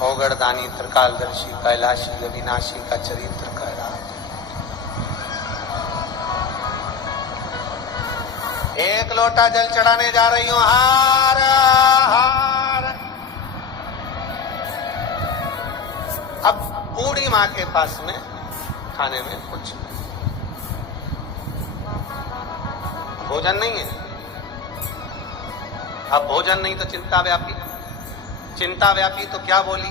औगड़दानी त्रिकालदर्शी कैलाशी अविनाशी का चरित्र कह रहा। एक लोटा जल चढ़ाने जा रही हूं, हार हार। अब बूढ़ी मां के पास में खाने में कुछ भोजन नहीं है। अब भोजन नहीं तो चिंता व्यापी, चिंता व्यापी तो क्या बोली।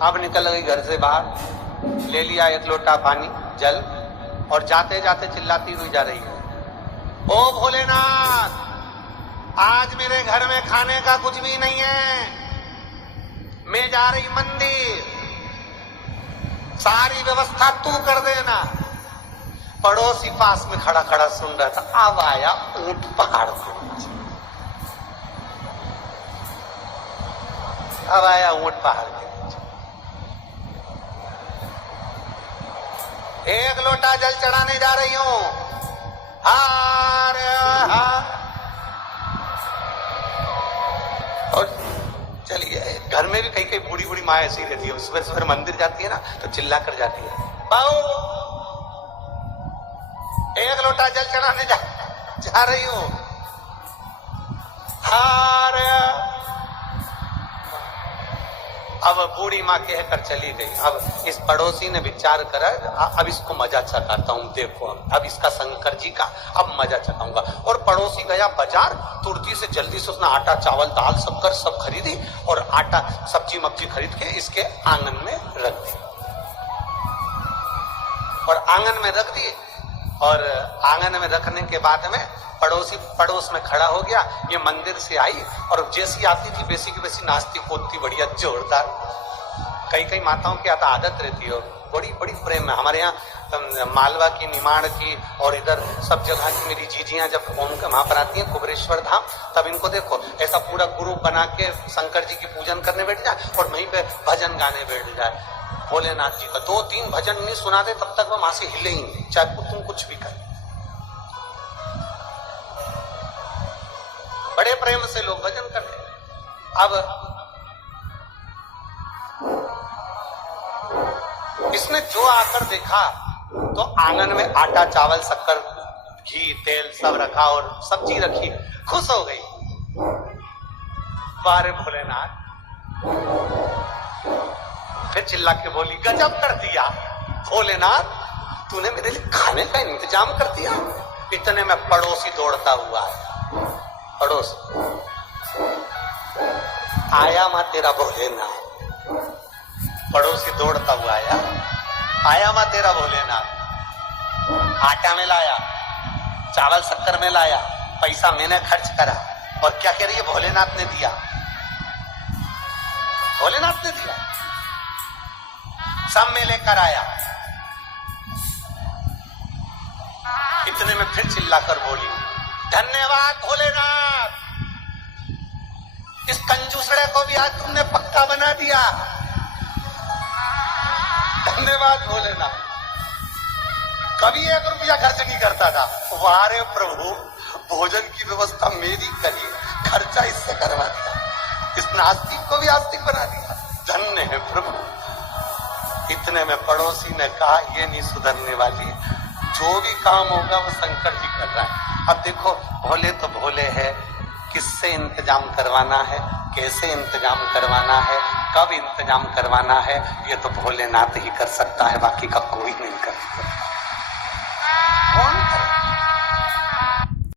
अब निकल गई घर से बाहर, ले लिया एक लोटा पानी जल और जाते जाते चिल्लाती हुई जा रही है, ओ भोलेनाथ, आज मेरे घर में खाने का कुछ भी नहीं है, मैं जा रही मंदिर, सारी व्यवस्था तू कर देना। पड़ोसी पास में खड़ा खड़ा सुन रहा था, अब आया ऊंट पहाड़ को, अब आया ऊंट पहाड़ के नीचे। एक लोटा जल चढ़ाने जा रही हूं, हार हार। और चलिए, घर में भी कई कई बूढ़ी बूढ़ी माँ ऐसी रहती है, सुबह सुबह मंदिर जाती है ना तो चिल्ला कर जाती है, बाऊ एक लोटा जल चढ़ाने जा रही हूं, हार। अब बूढ़ी माँ कहकर चली गई। अब इस पड़ोसी ने विचार करा, अब इसको मजा चखाता हूं, देखो अब इसका शंकर जी का अब मजा चखाऊंगा। और पड़ोसी गया बाजार, तुर्ती से जल्दी से उसने आटा चावल दाल शक्कर सब खरीदी और आटा सब्जी मक्खी खरीद के इसके आंगन में रख दी। और आंगन में रख दी, और आंगन में रखने के बाद में पड़ोसी पड़ोस में खड़ा हो गया। ये मंदिर से आई और जैसी आती थी वैसी की वैसी नाचती कूदती बढ़िया जोरदार। कई कई माताओं की आदत रहती है, बड़ी बड़ी प्रेम है। हमारे यहाँ मालवा की, निमाड़ की और इधर सब जगह की मेरी जीजियां जब वहां पर आती हैं कुबरेश्वर धाम, तब इनको देखो ऐसा पूरा ग्रुप बना के शंकर जी की पूजन करने बैठ जाए और वहीं पे भजन गाने बैठ जाए भोलेनाथ जी का। 2-3 भजन नहीं सुना दे तब तक वो वहां से हिले ही नहीं, चाहे तुम कुछ भी कर। बड़े प्रेम से लोग भजन करते। अब इसने जो आकर देखा तो आंगन में आटा चावल शक्कर घी तेल सब रखा और सब्जी रखी, खुश हो गई। बारे भोलेनाथ, फिर चिल्ला के बोली, गजब कर दिया भोलेनाथ, तूने मेरे लिए खाने का इंतजाम कर दिया। इतने में पड़ोसी दौड़ता हुआ आया। पड़ोस आया मां तेरा भोलेनाथ, पड़ोसी दौड़ता हुआ आया मां तेरा भोलेनाथ। आटा में लाया, चावल शक्कर में लाया, पैसा मैंने खर्च करा, और क्या कह रही है, भोलेनाथ ने दिया, भोलेनाथ ने दिया, सब में लेकर आया। इतने में फिर चिल्लाकर बोली, धन्यवाद भोलेनाथ, इस कंजूसड़े को भी आज तुमने पक्का बना दिया, धन्यवाद भोलेनाथ। कभी 1 रुपया खर्च नहीं करता था, वारे प्रभु भोजन की व्यवस्था मेरी करी, खर्चा इससे करवा दिया, इस नास्तिक को भी आस्तिक बना दिया, धन्य है प्रभु। इतने में पड़ोसी ने कहा, ये नहीं सुधरने वाली, जो भी काम होगा वो शंकर जी कर रहा है। अब देखो, भोले तो भोले है, किससे इंतजाम करवाना है, कैसे इंतजाम करवाना है, कब इंतजाम करवाना है, ये तो भोलेनाथ ही कर सकता है, बाकी का कोई नहीं कर सकता।